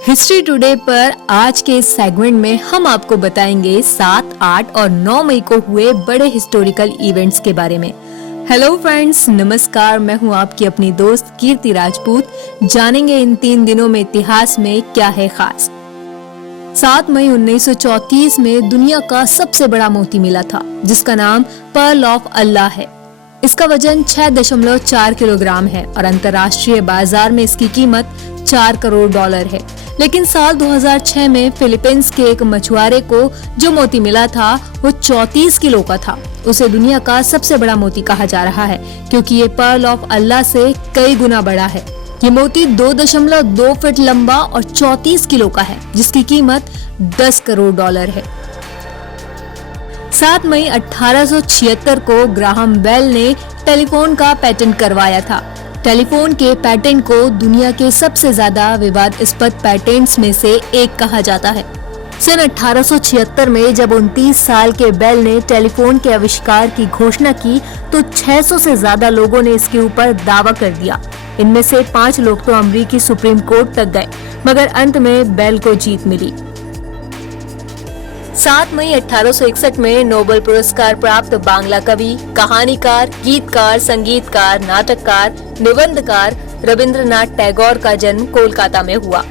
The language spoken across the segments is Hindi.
हिस्ट्री टुडे पर आज के इस सेगमेंट में हम आपको बताएंगे 7, 8 और 9 मई को हुए बड़े हिस्टोरिकल इवेंट्स के बारे में। हेलो फ्रेंड्स, नमस्कार। मैं हूं आपकी अपनी दोस्त कीर्ति राजपूत। जानेंगे इन 3 दिनों में इतिहास में क्या है खास। 7 मई 1934 में दुनिया का सबसे बड़ा मोती मिला था, जिसका नाम पर्ल ऑफ अल्लाह है। इसका वजन 6.4 किलोग्राम है और अंतर्राष्ट्रीय बाजार में इसकी कीमत $4 करोड़ है। लेकिन साल 2006 में फिलीपींस के एक मछुआरे को जो मोती मिला था वो 34 किलो का था। उसे दुनिया का सबसे बड़ा मोती कहा जा रहा है, क्योंकि ये पर्ल ऑफ अल्लाह से कई गुना बड़ा है। ये मोती 2.2 फीट लंबा और 34 किलो का है, जिसकी कीमत $10 करोड़ है। 7 मई 1876 को ग्राहम बेल ने टेलीफोन का पेटेंट करवाया था। टेलीफोन के पेटेंट को दुनिया के सबसे ज्यादा विवादास्पद पेटेंट्स में से एक कहा जाता है। सन 1876 में जब 29 साल के बेल ने टेलीफोन के आविष्कार की घोषणा की तो 600 से ज्यादा लोगों ने इसके ऊपर दावा कर दिया। इनमें से 5 लोग तो अमेरिकी सुप्रीम कोर्ट तक गए, मगर अंत में बेल को जीत मिली। 7 मई 1861 में नोबेल पुरस्कार प्राप्त बांग्ला कवि, कहानीकार, गीतकार, संगीतकार, नाटककार, निबंधकार रविंद्रनाथ टैगोर का जन्म कोलकाता में हुआ।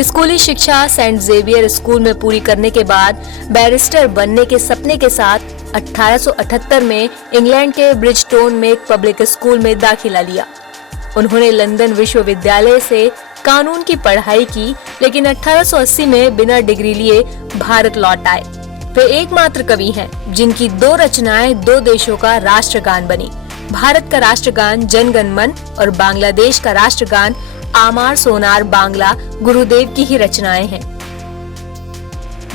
स्कूली शिक्षा सेंट जेवियर स्कूल में पूरी करने के बाद बैरिस्टर बनने के सपने के साथ 1878 में इंग्लैंड के ब्रिजटोन में एक पब्लिक स्कूल में दाखिला लिया। उन्होंने लंदन विश्वविद्यालय से कानून की पढ़ाई की, लेकिन 1880 में बिना डिग्री लिए भारत लौट आए। वे एकमात्र कवि हैं जिनकी 2 रचनाएं 2 देशों का राष्ट्रगान बनी। भारत का राष्ट्रगान जन गण मन और बांग्लादेश का राष्ट्रगान आमार सोनार बांग्ला गुरुदेव की ही रचनाएं हैं।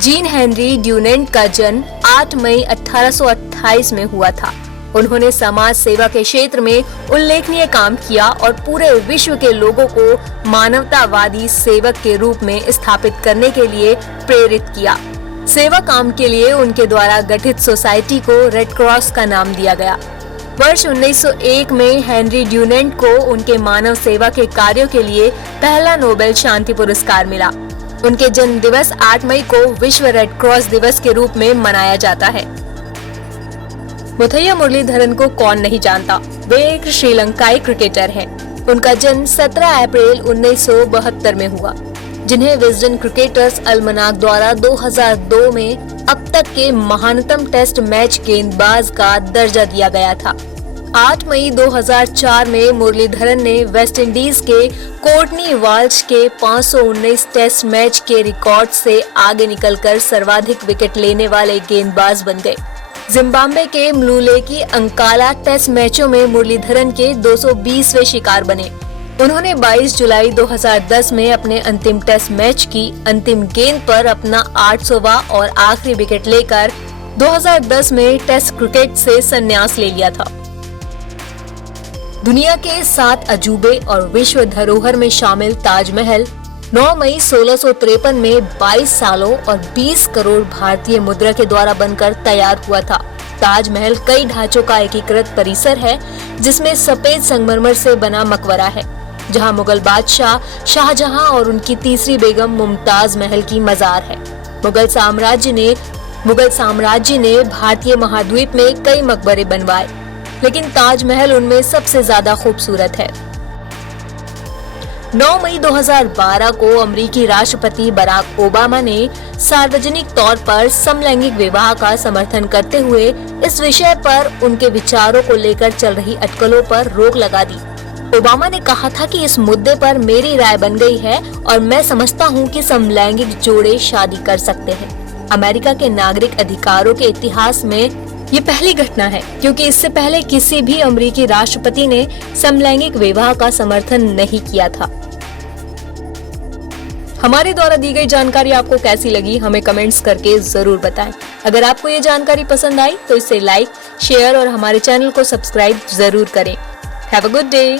जीन हेनरी ड्यूनेंट का जन्म 8 मई 1828 में हुआ था। उन्होंने समाज सेवा के क्षेत्र में उल्लेखनीय काम किया और पूरे विश्व के लोगों को मानवतावादी सेवक के रूप में स्थापित करने के लिए प्रेरित किया। सेवा काम के लिए उनके द्वारा गठित सोसाइटी को रेड क्रॉस का नाम दिया गया। वर्ष 1901 में हेनरी ड्यूनेंट को उनके मानव सेवा के कार्यों के लिए पहला नोबेल शांति पुरस्कार मिला। उनके जन्म दिवस 8 मई को विश्व रेड क्रॉस दिवस के रूप में मनाया जाता है। मुथैया मुरलीधरन को कौन नहीं जानता। वे एक श्रीलंकाई क्रिकेटर हैं। उनका जन्म 17 अप्रैल 1972 में हुआ, जिन्हें विजडन क्रिकेटर्स अल्मनाक द्वारा 2002 में अब तक के महानतम टेस्ट मैच गेंदबाज का दर्जा दिया गया था। 8 मई 2004 में मुरलीधरन ने वेस्ट इंडीज के कोर्टनी वाल्श के 519 टेस्ट मैच के रिकॉर्ड से आगे निकलकर सर्वाधिक विकेट लेने वाले गेंदबाज बन गए। जिम्बाब्वे के मलुले की अंकाला टेस्ट मैचों में मुरलीधरन के 220वें शिकार बने। उन्होंने 22 जुलाई 2010 में अपने अंतिम टेस्ट मैच की अंतिम गेंद पर अपना 800वां और आखिरी विकेट लेकर 2010 में टेस्ट क्रिकेट से संन्यास ले लिया था। दुनिया के 7 अजूबे और विश्व धरोहर में शामिल ताजमहल 9 मई 1653 में 22 सालों और 20 करोड़ भारतीय मुद्रा के द्वारा बनकर तैयार हुआ था। ताजमहल कई ढांचों का एकीकृत परिसर है, जिसमें सफेद संगमरमर से बना मकबरा है, जहां मुगल बादशाह शाहजहां और उनकी तीसरी बेगम मुमताज महल की मजार है। मुगल साम्राज्य ने भारतीय महाद्वीप में कई मकबरे बनवाए, लेकिन ताजमहल उनमें सबसे ज्यादा खूबसूरत है। 9 मई 2012 को अमेरिकी राष्ट्रपति बराक ओबामा ने सार्वजनिक तौर पर समलैंगिक विवाह का समर्थन करते हुए इस विषय पर उनके विचारों को लेकर चल रही अटकलों पर रोक लगा दी। ओबामा ने कहा था कि इस मुद्दे पर मेरी राय बन गई है और मैं समझता हूं कि समलैंगिक जोड़े शादी कर सकते हैं। अमेरिका के नागरिक अधिकारों के इतिहास में ये पहली घटना है, क्योंकि इससे पहले किसी भी अमेरिकी राष्ट्रपति ने समलैंगिक विवाह का समर्थन नहीं किया था। हमारे द्वारा दी गई जानकारी आपको कैसी लगी, हमें कमेंट्स करके जरूर बताएं। अगर आपको ये जानकारी पसंद आई तो इसे लाइक, शेयर और हमारे चैनल को सब्सक्राइब जरूर करें। Have a good day.